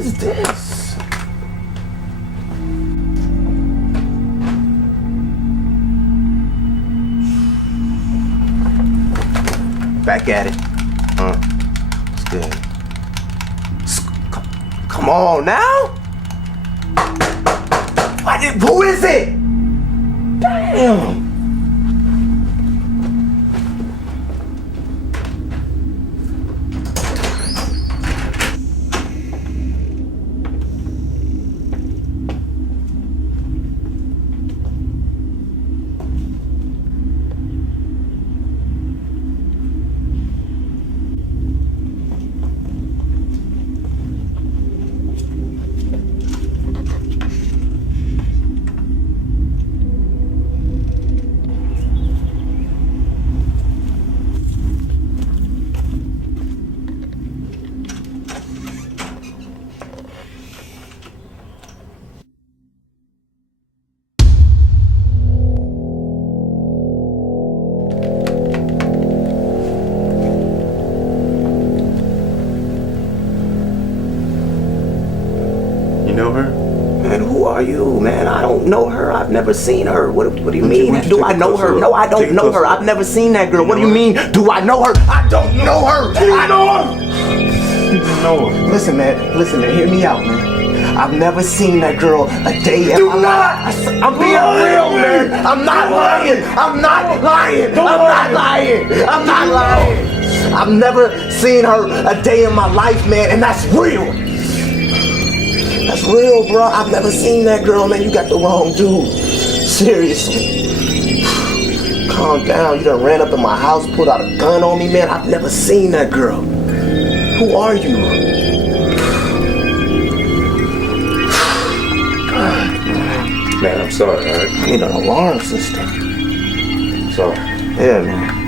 is this? Back at it. It's good. Come on now. Who is it? Damn. You know her? Man, who are you, man? I don't know her. I've never seen her. What do you mean? Do I know her? No, I don't know her. I've never seen that girl. What do you mean? Do I know her? I don't know her. I know her. You know her. Listen, man. Hear me out, man. I've never seen that girl a day in my life. I'm being real, man. I'm not lying. I'm not lying. I'm not lying. I've never seen her a day in my life, man, and that's real. That's real, bro. I've never seen that girl, man. You got the wrong dude. Seriously. Calm down. You done ran up in my house, pulled out a gun on me, man. I've never seen that girl. Who are you? Man, I'm sorry, alright? I need an alarm system. Sorry. Yeah, man.